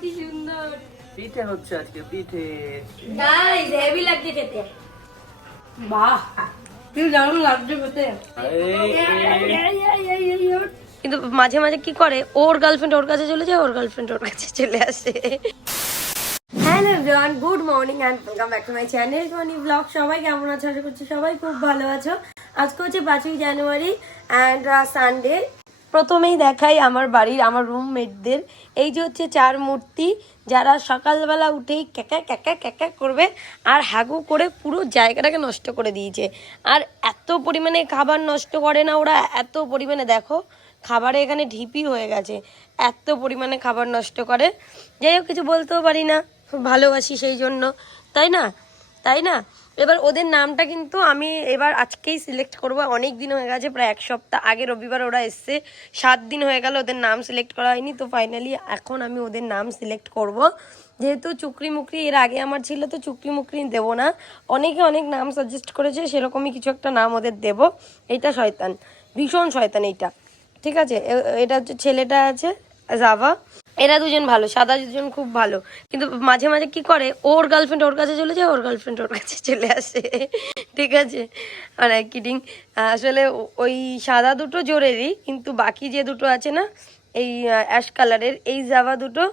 কি সুন্দর। পিঠে হচ্ছে আজকে পিঠে। গাইস হেভি লাগছে খেতে। বাহ দারুণ লাগছে খেতে। কিন্তু মাঝে মাঝে কি করে ওর গার্লফ্রেন্ড ওর কাছে চলে যায় ওর গার্লফ্রেন্ড ওর কাছে চলে আসে। Hello everyone good morning and welcome back to my channel money blog সবাই কেমন আছো? আশা করছি সবাই খুব ভালো আছো। আজকে হচ্ছে পাঁচই জানুয়ারি অ্যান্ড সানডে প্রথমেই দেখাই আমার বাড়ির, আমার রুমমেটদের এই যে হচ্ছে চার মূর্তি, যারা সকালবেলা উঠেই ক্যাকা ক্যাকা ক্যাকা করবে আর হাগু করে পুরো জায়গাটাকে নষ্ট করে দিয়েছে। আর এত পরিমাণে খাবার নষ্ট করে না ওরা, এত পরিমাণে দেখো, খাবারে এখানে ঢিপি হয়ে গেছে। এত পরিমাণে খাবার নষ্ট করে। যাই হোক, কিছু বলতেও পারি না ভালোবাসি সেই জন্য। তাই না? তাই না? এবার ওদের নামটা কিন্তু আমি এবার আজকেই সিলেক্ট করব। অনেক দিন হয়ে গেছে, প্রায় এক সপ্তাহ আগে রবিবার ওরা এসছে। সাত দিন হয়ে গেল ওদের নাম সিলেক্ট করা হয়নি, তো ফাইনালি এখন আমি ওদের নাম সিলেক্ট করব। যেহেতু চুকরি মুকরি এর আগে আমার ছিল, তো চুকরি মুকরি দেবো না। অনেকে অনেক নাম সাজেস্ট করেছে, সেরকমই কিছু একটা নাম ওদের দেব। এইটা শয়তান, ভীষণ শয়তান এইটা। ঠিক আছে? এটা হচ্ছে ছেলেটা আছে, জাভা। এরা দুজন ভালো, সাদা দুজন খুব ভালো। কিন্তু মাঝে মাঝে কি করে, ওর গার্লফ্রেন্ড ওর কাছে চলে যায়, ওর গার্লফ্রেন্ড ওর কাছে চলে আসে। ঠিক আছে? মানে কিডিং আসলে ওই সাদা দুটো জোরেরই, কিন্তু বাকি যে দুটো আছে না, এই অ্যাশ কালারের এই জাভা দুটো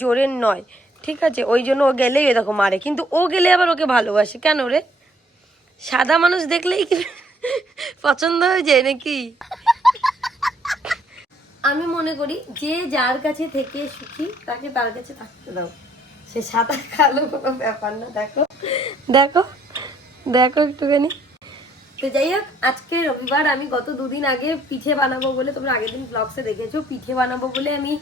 জোরের নয়। ঠিক আছে? ওই জন্য ও গেলেই এরকম মারে। কিন্তু ও গেলে আবার ওকে ভালোবাসে। কেন রে? সাদা মানুষ দেখলেই কি পছন্দ হয়ে যায় নাকি? আমি মনে করি যে যার কাছে থেকে সুখী, তাকে তার কাছে থাকতে দাও। সে সাঁতার কালো কোনো ব্যাপার না, দেখো। দেখো দেখো একটুখানি। তো যাই হোক, আজকে রবিবার, আমি গত দুদিন আগে পিঠে বানাবো বলে তোমরা আগের দিন ব্লগসে দেখেছ। পিঠে বানাবো বলে আমি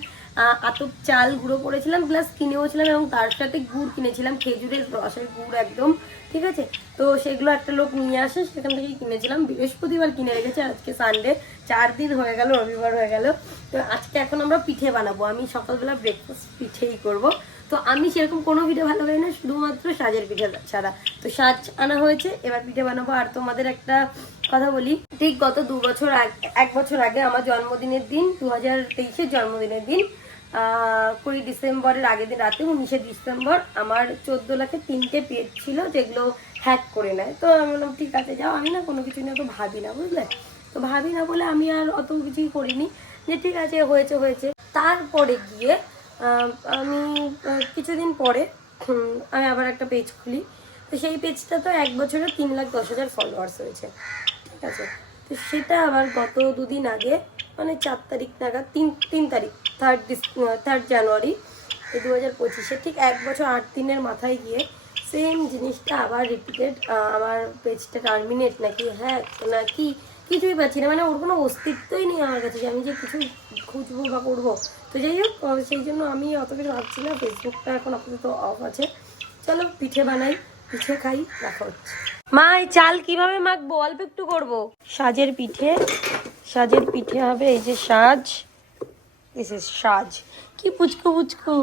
আতপ চাল গুঁড়ো করেছিলাম প্লাস কিনেওছিলাম এবং তার সাথে গুড় কিনেছিলাম, খেজুরের রসের গুড় একদম, ঠিক আছে? তো সেগুলো একটা লোক নিয়ে আসে, সেখান থেকেই কিনেছিলাম। বৃহস্পতিবার কিনে রেখেছে, আজকে সানডে চার দিন হয়ে গেল, রবিবার হয়ে গেল। তো আজকে এখন আমরা পিঠে বানাবো। আমি সকালবেলা ব্রেকফাস্ট পিঠেই করব। তো আমি সেরকম কোনো পিঠে ভালো পারি না, শুধুমাত্র সাজের পিঠে ছাড়া। তো সাজ আনা হয়েছে, এবার পিঠে বানাবো। আর তোমাদের একটা কথা বলি, ঠিক গত দু বছর এক বছর আগে আমার জন্মদিনের দিন, দু হাজার তেইশের জন্মদিনের দিন কুড়ি ডিসেম্বরের আগের দিন রাতে, উনিশে ডিসেম্বর, আমার চোদ্দ লাখে তিনটে পেজ ছিল যেগুলো হ্যাক করে নেয়। তো আমি বললাম, ঠিক আছে, যাও। আমি না কোনো কিছু নিয়ে তো ভাবি না, বুঝলে? তো ভাবি না বলে আমি আর অত কিছুই করিনি। যে ঠিক আছে, হয়েছে হয়েছে। তারপরে গিয়ে আমি কিছুদিন পরে আমি আবার একটা পেজ খুলি। তো সেই পেজটা তো এক বছরে তিন লাখ দশ হাজার ফলোয়ার্স হয়েছে। ঠিক আছে? তো সেটা আবার গত দুদিন আগে মানে চার তারিখ নাগাদ, তিন তিন তারিখ থার্ড ডিস থার্ড জানুয়ারি দু হাজার পঁচিশে, ঠিক এক বছর আট দিনের মাথায় গিয়ে সেম জিনিসটা আবার রিপিটেড আমার পেজটা টার্মিনেট নাকি হ্যাঁ নাকি, কিছুই পাচ্ছি না। মানে ওর কোনো অস্তিত্বই নেই আমার কাছে। আমি যে কিছু খুঁজবো বা করব। তো যাই হোক সেই জন্য আমি অত কিছু ভাবছি না। ফেসবুকটা এখন আপাতত অফ আছে। চলো, পিঠে বানাই, পিঠে খাই, দেখা হচ্ছে। মা, এই চাল কীভাবে মাখবো? অল্প একটু করব। সাজের পিঠে সাজের পিঠে হবে এই যে সাজ। দিস ইজ সাজ। কি পুচকু পুচকু।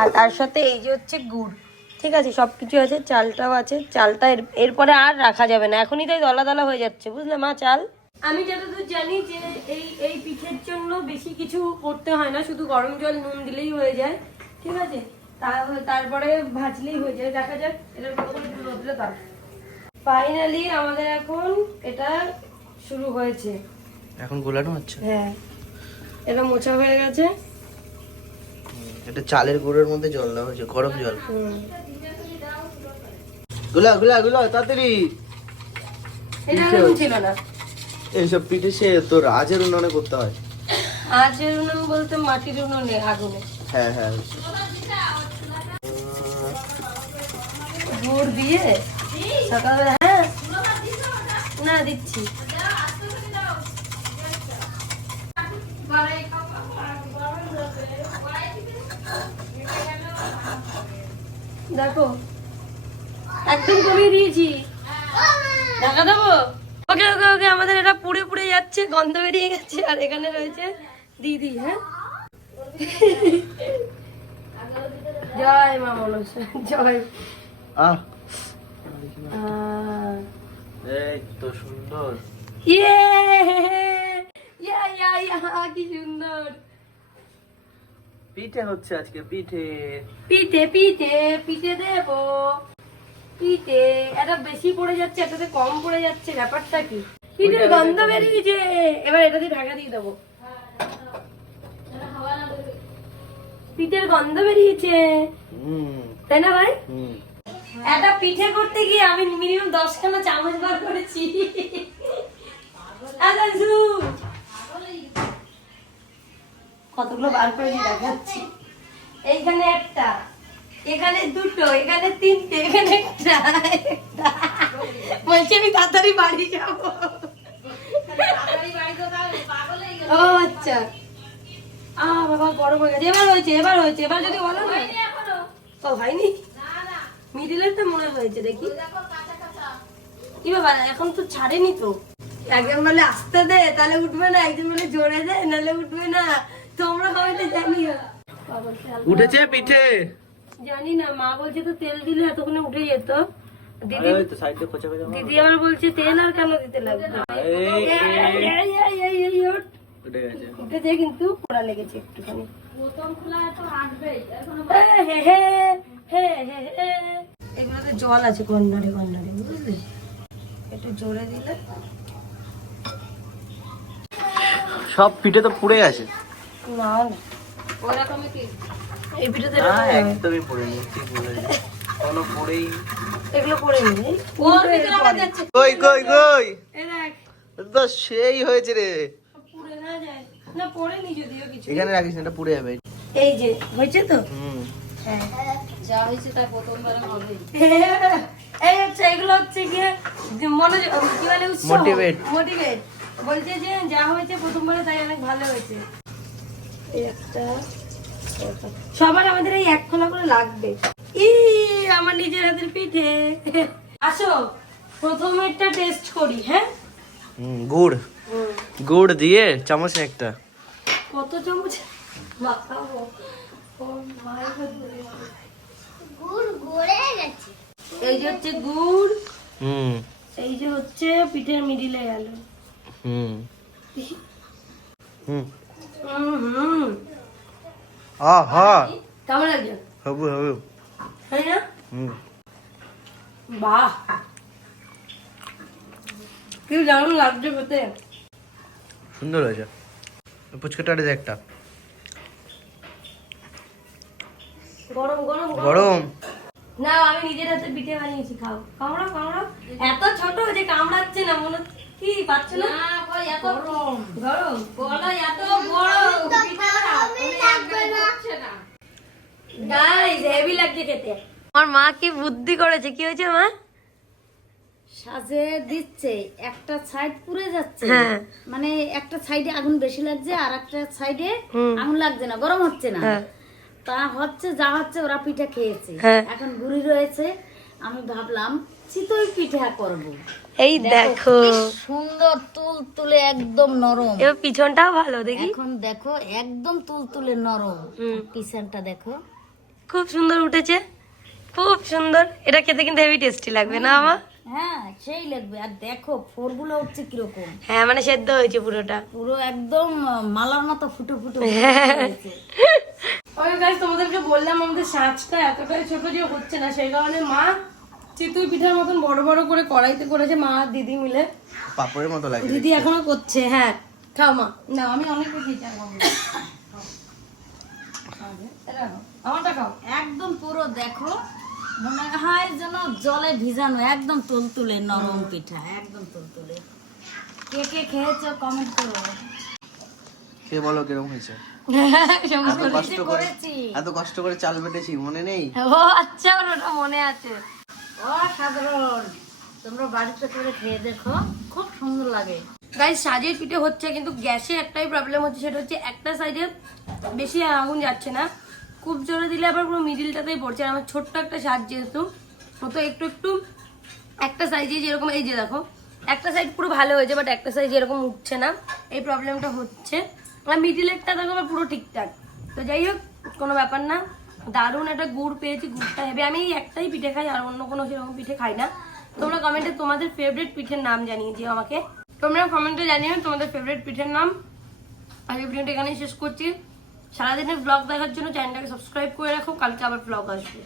আর তার সাথে এই যে হচ্ছে গুড়। ঠিক আছে সব কিছু আছে, চালটাও আছে। চালটা এরপরে আর রাখা যাবে না। এখনই তাই দলা দলা হয়ে যাচ্ছে। বুঝলে মা, চাল? আমি যতদূর জানি যে এই এই পিঠের জন্য বেশি কিছু করতে হয় না শুধু গরম জল নুন দিলেই হয়ে যায় ঠিক আছে? তারপরে ভাজলেই হয়ে যায় দেখা যাক এটার রোদ্রে দাও ফাইনালি আমাদের এখন এটা শুরু হয়েছে। এখন গোলানো হচ্ছে? হ্যাঁ। এটা মোছা হয়ে গেছে। এটা চালের গুঁড়োর মধ্যে জল দেওয়া হয়েছে গরম জল। গুলা গুলা গুলা তাড়াতাড়ি। এটা ছিল না। এইসব পিঠে সে তোর আজের উন্নয়নে করতে হয়। আজের উন্নয়ন বলতে মাটির উন্নয়নে আগুনে। হ্যাঁ হ্যাঁ। ভোর দিয়ে সকালে হ্যাঁ। না দিচ্ছি। দেখো একদম কমিয়ে দিয়েছি। দেখা দেবো? ওকে ওকে ওকে আমাদের এটা পুড়ে পুড়ে যাচ্ছে গন্ধ বেরিয়ে গেছে আর এখানে রয়েছে দিদি হ্যাঁ? জয় মা মনসা জয়। আহ। এই সুন্দর। ইয়ে ইয়া ইয়া কি সুন্দর। পিঠে হচ্ছে আজকে পিঠে। পিঠে পিঠে পিঠে দেবো। পিঠে এটা বেশি পড়ে যাচ্ছে এটাতে কম পড়ে যাচ্ছে ব্যাপারটা কি? পিঠের গন্ধ বেরিয়েছে? এবার এটা দিয়ে ঢাকা দিয়ে দেবো। পিঠের গন্ধ বেরিয়েছে। তাই না ভাই? একটা পিঠে করতে গিয়ে আমি মিনিমাম দশখানা চামচ বার করেছি। আচ্ছা, কতগুলো বার করে দেখাচ্ছি। এইখানে একটা। এখানে দুটো এখানে তিনটে এখানে একটা। বলছি আমি তাড়াতাড়ি বাড়ি যাব। ও আচ্ছা। আ বাবা গরম হয়ে গেছে। এবার হয়েছে এবার হয়েছে এবার যদি বলো না। ও হয়নি? মিডিলের তো মনে হয়েছে দেখি। কি বাবা এখন তো ছাড়েনি তো। একজন বলে আসতে দে তাহলে উঠবে না। একজন বলে জোরে দে নাহলে উঠবে না। তোমরা কমেন্টে জানিও। উঠেছে পিঠে। জানি না মা বলছে তো তেল দিলে এতক্ষণে উঠে যেত দিদি। দিদি আবার বলছে তেল আর কেন দিতে লাগবে উঠেছে কিন্তু পোড়া লেগেছে একটুখানি হে, হে, হে, হে, হে, হে। এগুলোতে জল আছে বুঝলি একটু জোরে দিলে সব পিঠে তো পুড়ে আছে না ওরকমই কি এই পিঠেতে না একদমই পুড়ে নি কি বলে কোনো পুড়েই এগুলো করে নি কই কই কই? এ দেখ। তো সেই হয়েছে রে। পুড়ে না যায়। না পড়েনি যদিও কিছু। এখানে রাখিস না, এটা পুড়ে যাবে। এই যে হয়েছে তো? হুম। হ্যাঁ। যা হয়েছে তার প্রথমবার হবে এই হচ্ছে এগুলো হচ্ছে গিয়ে মনোযোগ কি বলে উৎসাহ. মোটিভেট বলছে যে যা হয়েছে প্রথমবারে তাই অনেক ভালো হয়েছে। এই একটা। সবার আমাদের এই এক খোলা করে লাগবে। ই আমার নিজের হাতের পিঠে। আসো প্রথমেরটা টেস্ট করি হ্যাঁ? গুড়। গুড় দিয়ে চামচ একটা। কত চামচ? এই যে হচ্ছে গুড়। হুম। এই যে হচ্ছে পিঠের মিডিলে গেল। হুম। হুম হুম। আহা। কেমন লাগছে? হবু হবু। তাই না? হুম। বাহ। কি দারুণ লাগছে খেতে। সুন্দর হয়েছে। পুচকাটা দে একটা। গরম গরম গরম। না আমি নিজের হাতে পিঠে বানিয়েছি খাও। কামড়া কামড়া এত ছোট যে কামড়াচ্ছে না মনে কি পাচ্ছ না এত গরম এত হেভি লাগছে খেতে আমার মা কি বুদ্ধি করেছে কি হয়েছে মা সাজে দিচ্ছে একটা সাইড পুড়ে যাচ্ছে হ্যাঁ। মানে একটা সাইডে আগুন বেশি লাগছে আর একটা সাইডে। আগুন লাগছে না গরম হচ্ছে না হ্যাঁ। তা হচ্ছে যা হচ্ছে ওরা পিঠা খেয়েছে হ্যাঁ। এখন গুড়ি রয়েছে আমি ভাবলাম চিতই পিঠা করব। এই দেখো সুন্দর তুল তুলে একদম নরম। এবার পিছনটাও ভালো দেখি। এখন দেখো একদম তুল তুলে নরম। পিছনটা দেখো। খুব সুন্দর উঠেছে। খুব সুন্দর। এটা খেতে কিন্তু হেভি টেস্টি লাগবে না আমার হ্যাঁ সেই লাগবে। আর দেখো ফোরগুলো উঠছে কীরকম। হ্যাঁ মানে সেদ্ধ হয়েছে পুরোটা। পুরো একদম মালার মতো ফুটো ফুটো হয়েছে। ওই গাছ তোমাদেরকে বললাম আমাদের সাজটা এতটাই ছোট যে হচ্ছে না সেই কারণে মা চিতই পিঠার মতন বড় বড় করে কড়াইতে করেছে মা আর দিদি মিলে। পাপড়ের মতো লাগে দিদি এখনও করছে হ্যাঁ। খাও মা। না আমি অনেক খেয়েছি। আমারটা খাও। একদম পুরো দেখো মনে হয় যেন জলে ভিজানো একদম তুলতুলে নরম পিঠা একদম তুলতুলে। কে কে খেয়েছো কমেন্ট করো। কে বলো কীরকম হয়েছে? কষ্ট করে এত কষ্ট করে চাল বেটেছি মনে নেই? ও আচ্ছা ওটা মনে আছে। অসাধারণ তোমরা বাড়িতে করে খেয়ে দেখো খুব সুন্দর লাগে। গাইস সাজের পিঠে হচ্ছে কিন্তু গ্যাসে একটাই প্রবলেম হচ্ছে সেটা হচ্ছে একটা সাইডে বেশি আগুন যাচ্ছে না। খুব জোরে দিলে আবার পুরো মিডিলটাতেই পড়ছে। আর আমার ছোট্ট একটা সাজ যেহেতু তো একটু একটু একটা সাইজে যেরকম এই যে দেখো একটা সাইড পুরো ভালো হয়েছে বাট একটা সাইজ এরকম উঠছে না এই প্রবলেমটা হচ্ছে। আর মিডিলেরটা দেখো পুরো ঠিকঠাক। তো যাই হোক, কোনো ব্যাপার না। দারুণ একটা গুড় পেয়েছি, গুড়টা হেবে আমি এই একটাই পিঠে খাই, আর অন্য কোনো সেরকম পিঠে খাই না। তোমরা কমেন্টে তোমাদের ফেভারিট পিঠের নাম জানিয়ে দিও আমাকে। তোমরা কমেন্টে জানিও তোমাদের ফেভারিট পিঠের নাম। আজকে ভিডিওটা এখানেই শেষ করছি। সারাদিনের ব্লগ দেখার জন্য চ্যানেলটাকে সাবস্ক্রাইব করে রাখো। কালকে আবার ব্লগ আসবে।